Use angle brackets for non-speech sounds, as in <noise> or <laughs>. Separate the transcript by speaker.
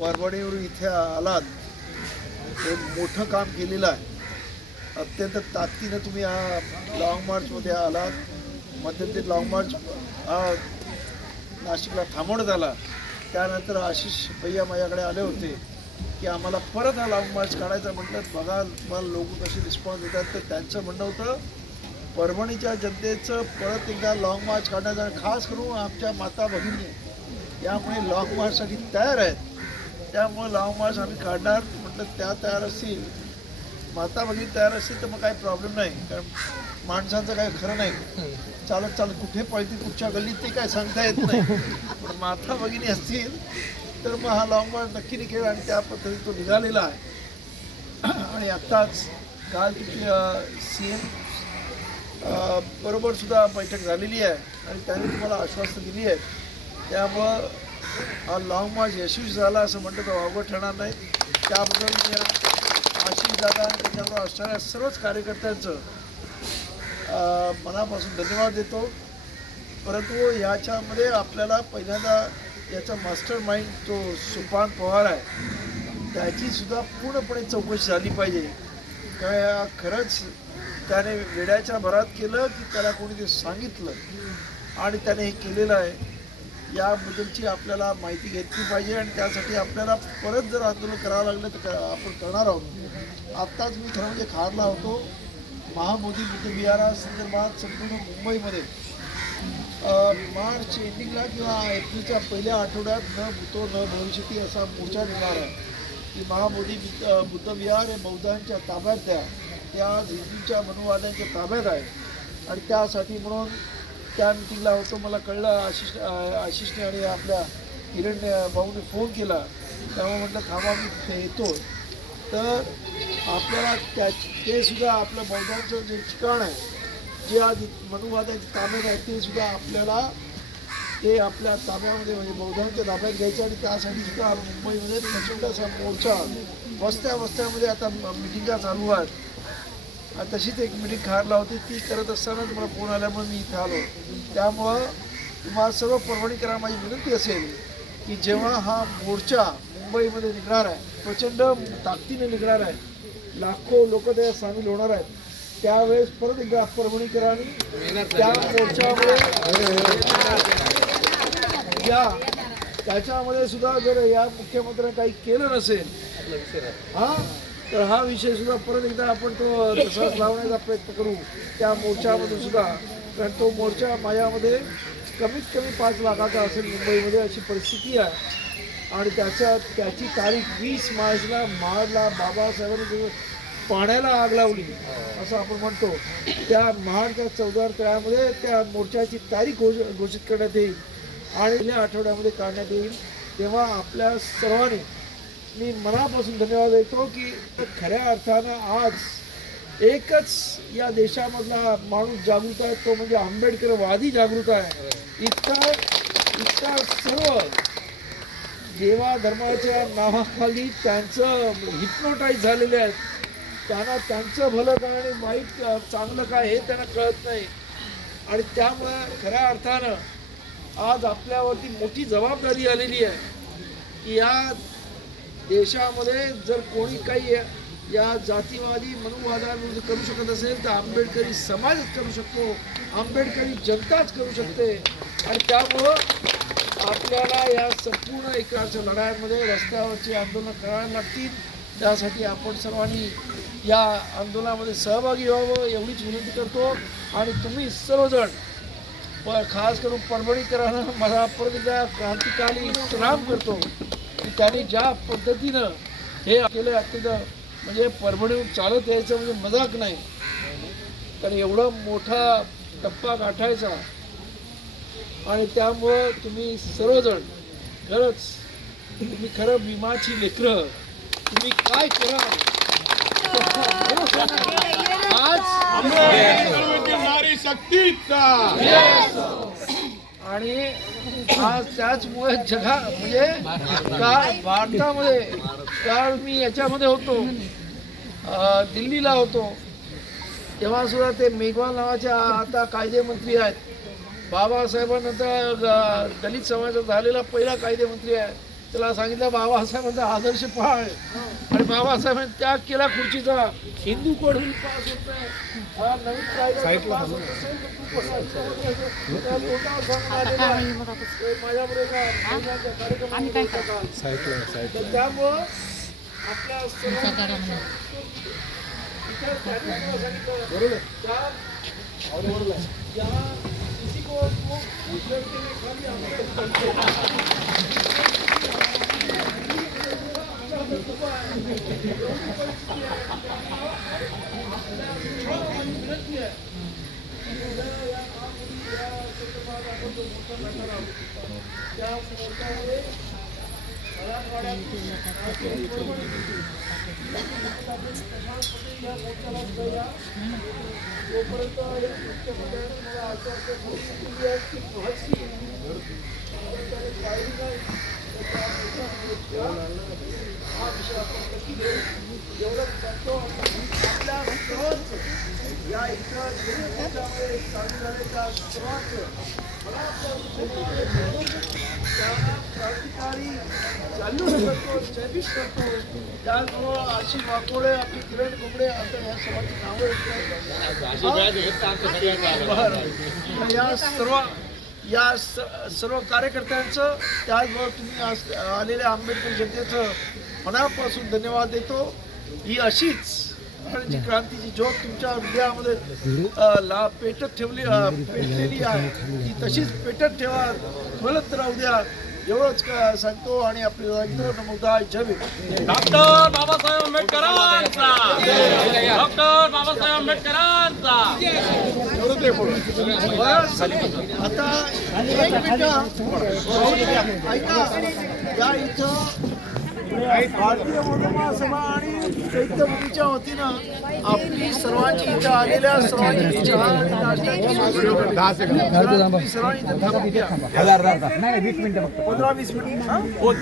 Speaker 1: परभणीवरून इथे आलात. हे मोठं काम केलेलं आहे. अत्यंत ताकदीनं तुम्ही हा लाँग मार्चमध्ये आलात. मध्यंतरी लाँग मार्च हा नाशिकला थांबवण्यात आला. त्यानंतर आशिष भैया माझ्याकडे आले होते की आम्हाला परत हा लाँग मार्च काढायचा म्हटलं. बघा तुम्हाला लोक कसे रिस्पॉन्स देतात. तर त्यांचं म्हणणं होतं परभणीच्या जनतेचं परत एकदा लाँग मार्च काढण्याचा खास करून आमच्या माता भगिनी यामुळे लाँग मार्चसाठी तयार आहेत. त्यामुळे लाँग मार्च आम्ही काढणार. म्हटलं त्या तयार असतील. माता भगिनी तयार असतील तर मग काही प्रॉब्लेम नाही. कारण माणसांचं काही खरं नाही. चालत चालत कुठे पळतील कुठच्या गल्लीत ते काय सांगता येत नाही. पण माता भगिनी असतील तर मग हा लाँग मार्च नक्की निघेल आणि त्या पद्धतीने तो निघालेला आहे. आणि आत्ताच काल तिथे सी एम बरोबर सुद्धा बैठक झालेली आहे. आणि त्यांनी तुम्हाला आश्वासन दिली आहे. त्यामुळं हा लाँग यशस्वी झाला असं म्हटलं तर वावगं ठरणार नाही. त्याबद्दल मी आशिष दादा आणि त्याच्याबरोबर असणाऱ्या सर्वच कार्यकर्त्यांचं मनापासून धन्यवाद देतो. परंतु याच्यामध्ये आपल्याला पहिल्यांदा याचा मास्टर माइंड जो सुपान पवार आहे त्याचीसुद्धा पूर्णपणे चौकशी झाली पाहिजे. काय खरंच त्याने वेड्याच्या भरात केलं की त्याला कोणी ते सांगितलं आणि त्याने हे केलेलं आहे. याबद्दलची आपल्याला माहिती घेतली पाहिजे आणि त्यासाठी आपल्याला परत जर आंदोलन करावं लागलं तर क- आपण करणार आहोत. आत्ताच मी खरं म्हणजे खारला होतो. महामोदी बुद्धविहारासंदर्भात संपूर्ण मुंबईमध्ये मार्च एंडिंगला किंवा एप्रिलच्या पहिल्या आठवड्यात न भूतो न भविष्यती असा मोर्चा निघणार आहे. की महामोदी बुद्ध हे बौद्धांच्या ताब्यात द्या. त्या हिंदूंच्या मनुवाद्यांच्या ताब्यात आहे. आणि त्यासाठी म्हणून त्या मिटिंगला होतो. मला कळलं आशिष आशिषने आणि आपल्या किरण भाऊने फोन केला. तेव्हा म्हटलं थांबा मी तिथे येतो. तर आपल्याला त्या ते सुद्धा आपलं बौद्धांचं जे ठिकाण आहे जे आज मनुवादाची ताब्यात आहे ते सुद्धा आपल्याला ते आपल्या ताब्यामध्ये म्हणजे बौद्धांच्या ताब्यात घ्यायचं आणि त्यासाठी सुद्धा मुंबईमध्ये प्रचंड असा मोर्चा वस्त्या वस्त्यामध्ये आता मिटिंगा चालू आहेत. तशीच एक मिटिंग खारला होती ती करत असताना तुम्हाला फोन आल्यामुळे मी इथं आलो. त्यामुळं तुम्हाला सर्व परभणीकरांना माझी विनंती असेल की जेव्हा हा मोर्चा मुंबईमध्ये निघणार आहे प्रचंड ताकदीने निघणार आहे लाखो लोक त्यात सामील होणार आहेत त्यावेळेस परत एकदा परभणीकरांनी त्या मोर्चामुळे या. त्याच्यामध्ये सुद्धा जर या मुख्यमंत्र्यांनी काही केलं नसेल हा तर हा विषय सुद्धा परत एकदा आपण तो तसाच लावण्याचा प्रयत्न करू. त्या मोर्चामध्ये सुद्धा. कारण तो मोर्चा माझ्यामध्ये कमीत कमी पाच लाखाचा असेल मुंबईमध्ये अशी परिस्थिती आहे. आणि त्याच्या त्याची तारीख वीस मार्चला महाडला बाबासाहेबांनी पाण्याला आग लावली असं आपण म्हणतो. त्या महाडच्या चौदार तळ्यामध्ये त्या मोर्चाची तारीख घोष घोषित करण्यात येईल. आणि पहिल्या आठवड्यामध्ये काढण्यात येईल. तेव्हा आपल्या सर्वांनी मी मनापासून धन्यवाद देतो की खऱ्या अर्थानं आज एकच या देशामधला माणूस जागृत आहे तो म्हणजे आंबेडकरवादी जागृत आहे. इतका इतका सर्व देवा धर्माच्या नावाखाली त्यांचं हिप्नोटाईज झालेले आहेत. त्यांना त्यांचं भलं काय आणि वाईट चांगलं काय हे त्यांना कळत नाही. आणि त्यामुळे खऱ्या अर्थानं आज आपल्यावरती मोठी जबाबदारी आलेली आहे. की या देशामध्ये जर कोणी काही या- जातीवादी मनुवादाविरुद्ध करू शकत असेल तर आंबेडकरी समाजच करू शकतो. आंबेडकरी जनताच करू शकते. आणि त्यामुळं आपल्याला या संपूर्ण एकाच्या लढाईमध्ये रस्त्यावरची आंदोलनं करायला लागतील. त्यासाठी आपण सर्वांनी या आंदोलनामध्ये सहभागी व्हावं एवढीच विनंती करतो. आणि तुम्ही सर्वजण प खास करून परभणीकरांना मला परत एकदा क्रांतिकाली सलाम करतो. त्यांनी ज्या पद्धतीनं हे केलं अत्यंत म्हणजे परभणीहून चालत यायचं म्हणजे मजाक नाही. तर एवढा मोठा टप्पा गाठायचा. आणि त्यामुळं तुम्ही सर्वजण खरंच तुम्ही खरं भीमाची लेकरं तुम्ही काय करा? <laughs> आज
Speaker 2: नारी शक्तीचा
Speaker 1: आणि त्याचमुळे जगा म्हणजे काल भारतामध्ये काल मी याच्यामध्ये होतो दिल्लीला होतो. तेव्हा सुद्धा ते मेघवाल नावाच्या आता कायदेमंत्री आहेत. बाबासाहेबांनंतर ग- दलित समाजाचा झालेला पहिला कायदेमंत्री आहे. त्याला सांगितलं बाबासाहेबांचा आदर्श पाळ आणि बाबासाहेबांनी त्याग केला खुर्चीचा. हिंदू कोड होईल पास होत नाही. हा नवीन कायदा पास होत असेल तर तू कसा असतो? त्या पोटावर सांगून आलेला आहे. ते माझ्याबरोबर का महिलांच्या कार्यक्रमामध्ये होता का? तर त्यामुळं आपल्या सर्वांना इतर त्यांनी मला सांगितलं, त्या- या किसी को जोपर्यंत उस लड़के ने मला आश्वासन दिलं की महर्षी त्याने पाहिली नाही त्याचा हा विषय आपण नक्की घेऊ एवढं करतो आपल्या सर्वच या इथं जे त्याच्यामध्ये चालू झालेल्या सर्वांचं मला त्यांना क्रांतिकारी चालू करतो जैविक करतो त्याचबरोबर अशी वाकोडे आपली किरण कोंबडे आता या सर्वांची नावं येत या सर्व या स- सर्व कार्यकर्त्यांचं त्याचबरोबर तुम्ही आज आलेल्या आंबेडकर जनतेचं मनापासून धन्यवाद देतो. ही अशीच जी क्रांतीची ज्योत तुमच्या हृदयामध्ये ला पेटत ठेवली पेटलेली आहे. ती तशीच पेटत ठेवा ज्वलत राहू द्या. एवढंच का सांगतो आणि आपली भीम.
Speaker 3: डॉक्टर बाबासाहेब आंबेडकरांचा. डॉक्टर बाबासाहेब आंबेडकरांचा.
Speaker 1: आता ऐका या इथं भारतीय महासभा आणि चैत्यभूमीच्या वतीनं आपली सर्वांची इथं आलेल्या सर्वांची चहा आणि. पंधरा वीस मिनिट.